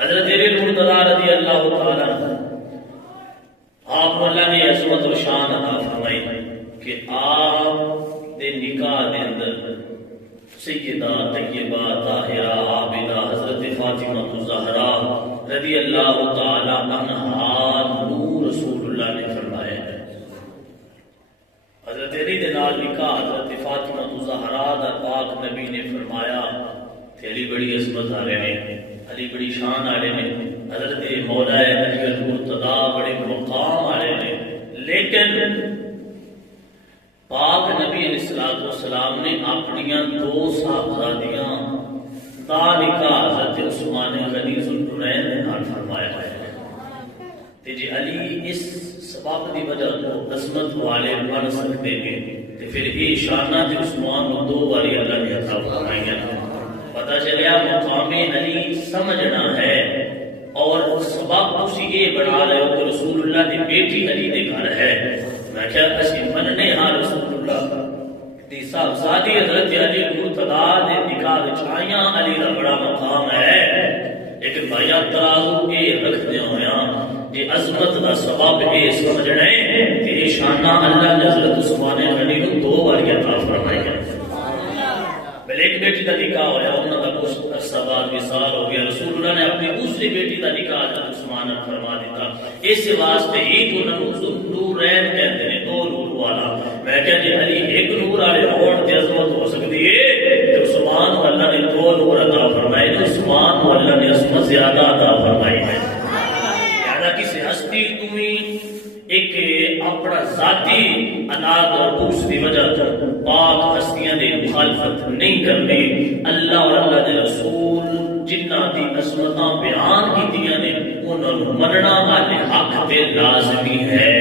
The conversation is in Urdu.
حضرت علی مرتضیٰ رضی اللہ تعالیٰ عنہ آپ اللہ نے عظمت و شان عطا فرمائی کہ آپ دے نکاح دے اندر سیدہ طیبہ طاہرہ عابدہ حضرت فاطمہ الزہرا رضی اللہ تعالی عنہا نور رسول اللہ نے فرمایا ہے۔ حضرت علی دے نال نکاح حضرت فاطمہ الزہرا دا پاک نبی نے فرمایا کہ علی بڑی عظمت والے نے، علی بڑی شان والے نے، حضرت مولا علی المرتضیٰ بڑے مقام والے نے، لیکن پاک نبی علیہ السلام نے اپنی دو صاحبزادیاں دا نکاح حضرت عثمان غنی ذوالنورین نے نال فرمایا ہے۔ تے جی علی اس سبب دی وجہ تو عظمت والے بن سکتے ہیں تے پھر یہ شانہ تے عثمان کو دو باری اللہ نے عطا فرمائی ہے۔ پتہ چلیا مقام علی سمجھنا ہے اور سبب اسی یہ بنا رہے ہو کہ رسول اللہ کی بیٹی علی دے گھر ہے۔ میں کیا اسی مننے ہاں رسول اللہ دی صاحبزادی حضرت علی مرتضیٰ دے نکاح وچ آئیاں، علی دا بڑا مقام ہے، لیکن بھائی ترازو یہ رکھدے ہویا یہ عظمت دا سبب یہ سمجھنے کہ یہ شانہ اللہ نے حضرت عثمان غنی کو دو بار عطا فرمائی ہے۔ پہلے ایک بیٹی کا نکاح ہویا، انہوں کا کچھ عرصہ بعد وصال ہو گیا، رسول اللہ نے اپنی دوسری بیٹی کا نکاح حضرت عثمان نے فرما دیتا۔ اس واسطے ہی تو انہوں نورین کہتے ہیں، دو نور والا۔ میں کہتے ہیں علی ایک نور والے ہون تے عظمت ہو سکتی ہے کہ عثمان کو اللہ نے دو نور عطا فرمائے، تو عثمان کو اللہ نے عظمت زیادہ عطا فرمائی ہے۔ لہذا کسی ہستی تمہیں ایک اپنا ذاتی اناد اور بوس کی وجہ تو پاک ہستیاں نے مخالفت نہیں کرنی۔ اللہ اور اللہ کے رسول جنہ دی عظمتاں بیان کیتیاں نے انہوں مننا والے حق تے لازمی ہے۔